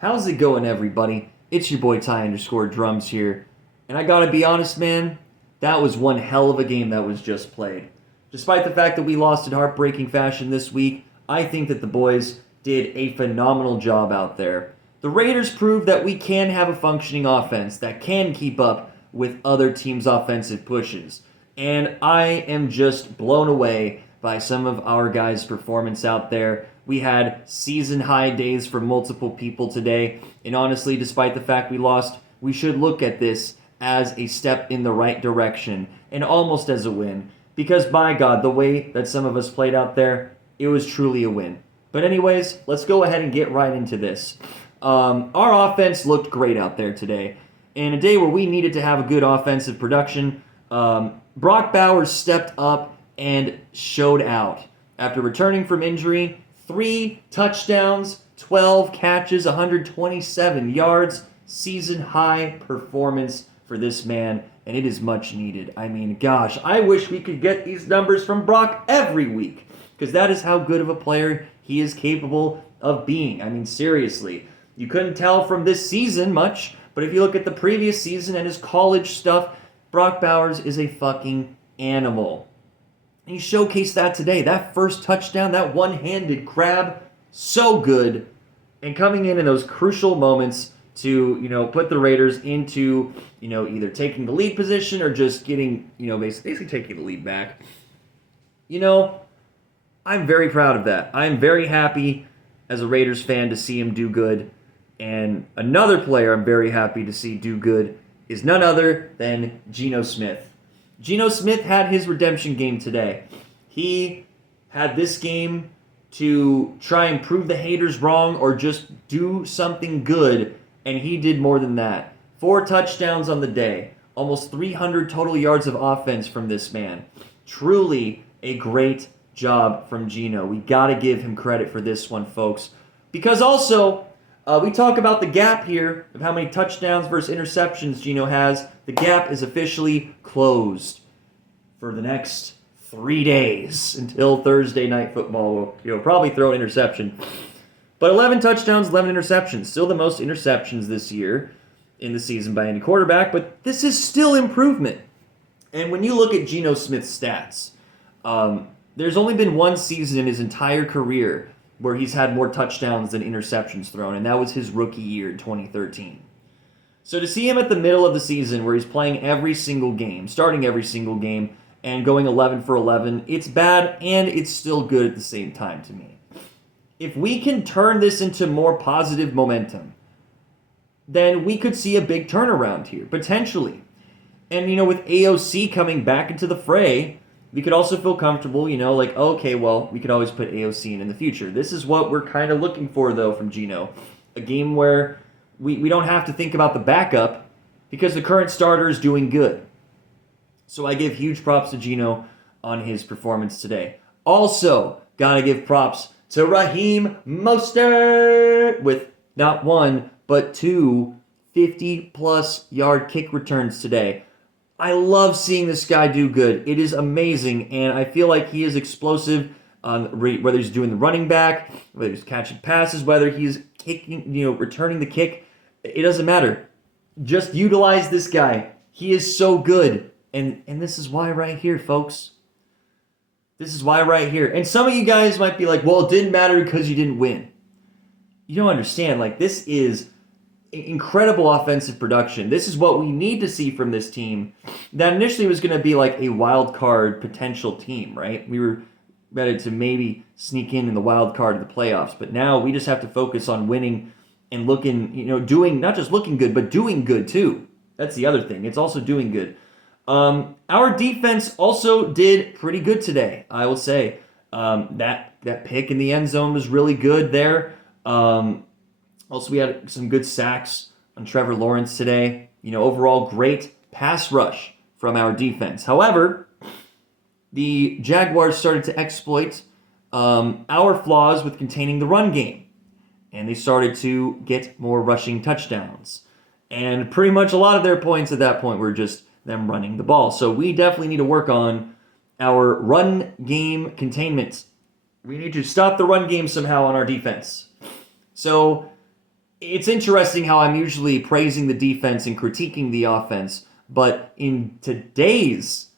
How's it going, everybody? It's your boy Ty_Drums here. And I gotta be honest, man, that was one hell of a game that was just played. Despite the fact that we lost in heartbreaking fashion this week, I think that the boys did a phenomenal job out there. The Raiders proved that we can have a functioning offense that can keep up with other teams' offensive pushes. And I am just blown away by some of our guys' performance out there. We had season high days for multiple people today, and honestly, despite the fact we lost, we should look at this as a step in the right direction and almost as a win, because by God, the way that some of us played out there, it was truly a win. But anyways, let's go ahead and get right into this. Our offense looked great out there today. In a day where we needed to have a good offensive production, Brock Bowers stepped up and showed out. After returning from injury, 3 touchdowns, 12 catches, 127 yards, season high performance for this man, and it is much needed. I mean, gosh, I wish we could get these numbers from Brock every week, because that is how good of a player he is capable of being. I mean, seriously, you couldn't tell from this season much, but if you look at the previous season and his college stuff, Brock Bowers is a fucking animal. And he showcased that today. That first touchdown, that one-handed grab, so good. And coming in those crucial moments to, put the Raiders into, either taking the lead position or just getting, basically taking the lead back. I'm very proud of that. I'm very happy as a Raiders fan to see him do good. And another player I'm very happy to see do good is none other than Geno Smith. Geno Smith had his redemption game today. He had this game to try and prove the haters wrong or just do something good, and he did more than that. 4 touchdowns on the day, almost 300 total yards of offense from this man. Truly a great job from Geno. We got to give him credit for this one, folks. Because also, we talk about the gap here of how many touchdowns versus interceptions Geno has. The gap is officially closed for the next 3 days until Thursday Night Football. We'll probably throw an interception. But 11 touchdowns, 11 interceptions. Still the most interceptions this year in the season by any quarterback, but this is still improvement. And when you look at Geno Smith's stats, there's only been one season in his entire career where he's had more touchdowns than interceptions thrown, and that was his rookie year in 2013. So to see him at the middle of the season where he's playing every single game, starting every single game, and going 11 for 11, it's bad and it's still good at the same time to me. If we can turn this into more positive momentum, then we could see a big turnaround here, potentially. And, with AOC coming back into the fray, we could also feel comfortable, okay, well, we could always put AOC in the future. This is what we're kind of looking for, though, from Geno. A game where we don't have to think about the backup because the current starter is doing good. So I give huge props to Geno on his performance today. Also, gotta give props to Raheem Mostert with not one, but 2 50-plus yard kick returns today. I love seeing this guy do good. It is amazing, and I feel like he is explosive on whether he's doing the running back, whether he's catching passes, whether he's kicking, returning the kick. It doesn't matter. Just utilize this guy. He is so good, and this is why right here, folks. This is why right here. And some of you guys might be like, well, it didn't matter because you didn't win. You don't understand. This is incredible offensive production. This is what we need to see from this team that initially was going to be like a wild card potential team, right? We were ready to maybe sneak in the wild card of the playoffs, but now we just have to focus on winning and looking, doing, not just looking good, but doing good too. That's the other thing. It's also doing good. Our defense also did pretty good today, I will say. That pick in the end zone was really good there. Also, we had some good sacks on Trevor Lawrence today. Overall, great pass rush from our defense. However, the Jaguars started to exploit our flaws with containing the run game. And they started to get more rushing touchdowns. And pretty much a lot of their points at that point were just them running the ball. So we definitely need to work on our run game containment. We need to stop the run game somehow on our defense. So it's interesting how I'm usually praising the defense and critiquing the offense, but in today's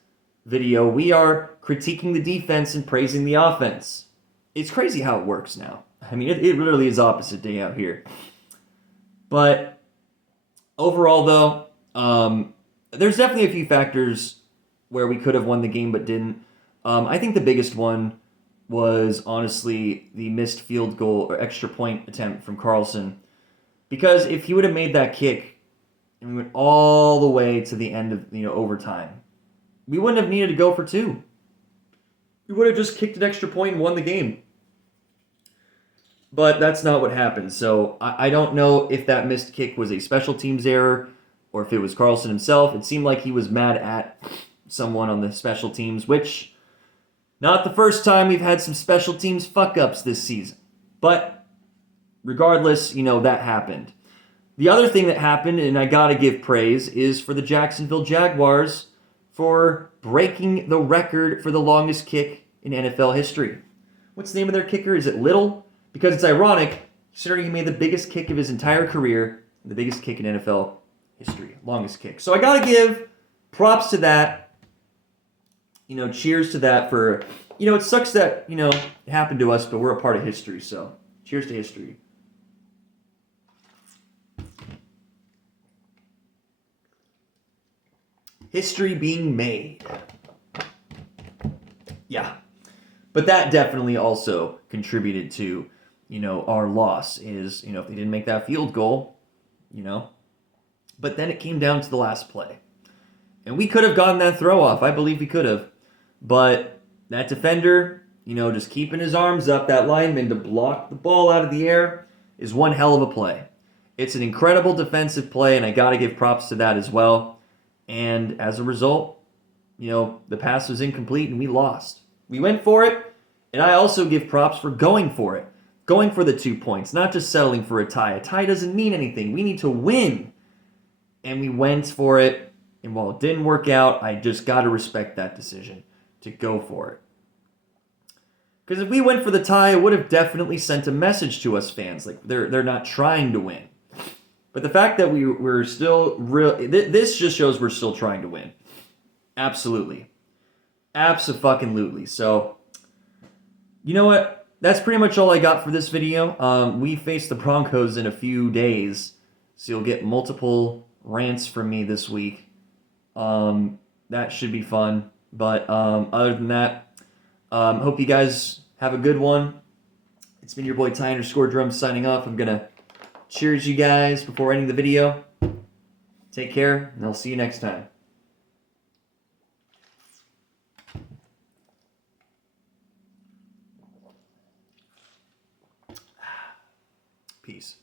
video, we are critiquing the defense and praising the offense. It's crazy how it works now. I mean, it literally is opposite day out here. But overall, though, there's definitely a few factors where we could have won the game but didn't. I think the biggest one was honestly the missed field goal or extra point attempt from Carlson. Because if he would have made that kick and we went all the way to the end of overtime, we wouldn't have needed to go for two. We would have just kicked an extra point and won the game. But that's not what happened. So I don't know if that missed kick was a special teams error or if it was Carlson himself. It seemed like he was mad at someone on the special teams, which not the first time we've had some special teams fuck-ups this season. But regardless, that happened. The other thing that happened, and I gotta give praise, is for the Jacksonville Jaguars for breaking the record for the longest kick in NFL history. What's the name of their kicker? Is it Little? Because it's ironic, considering he made the biggest kick of his entire career, the biggest kick in NFL history, longest kick. So I gotta give props to that. Cheers to that for, it sucks that, it happened to us, but we're a part of history, so cheers to history. History being made. Yeah. But that definitely also contributed to, our loss is, if they didn't make that field goal, But then it came down to the last play. And we could have gotten that throw off. I believe we could have. But that defender, just keeping his arms up, that lineman to block the ball out of the air is one hell of a play. It's an incredible defensive play, and I got to give props to that as well. And as a result, the pass was incomplete and we lost. We went for it, and I also give props for going for it. Going for the 2 points, not just settling for a tie. A tie doesn't mean anything. We need to win. And we went for it, and while it didn't work out, I just got to respect that decision to go for it. Because if we went for the tie, it would have definitely sent a message to us fans. Like, they're not trying to win. But the fact that we're still this just shows we're still trying to win. Absolutely. Abso-fucking-lutely. So, you know what? That's pretty much all I got for this video. We face the Broncos in a few days, so you'll get multiple rants from me this week. That should be fun. But other than that, hope you guys have a good one. It's been your boy Ty_Drums signing off. I'm going to cheers you guys before ending the video. Take care, and I'll see you next time. Peace.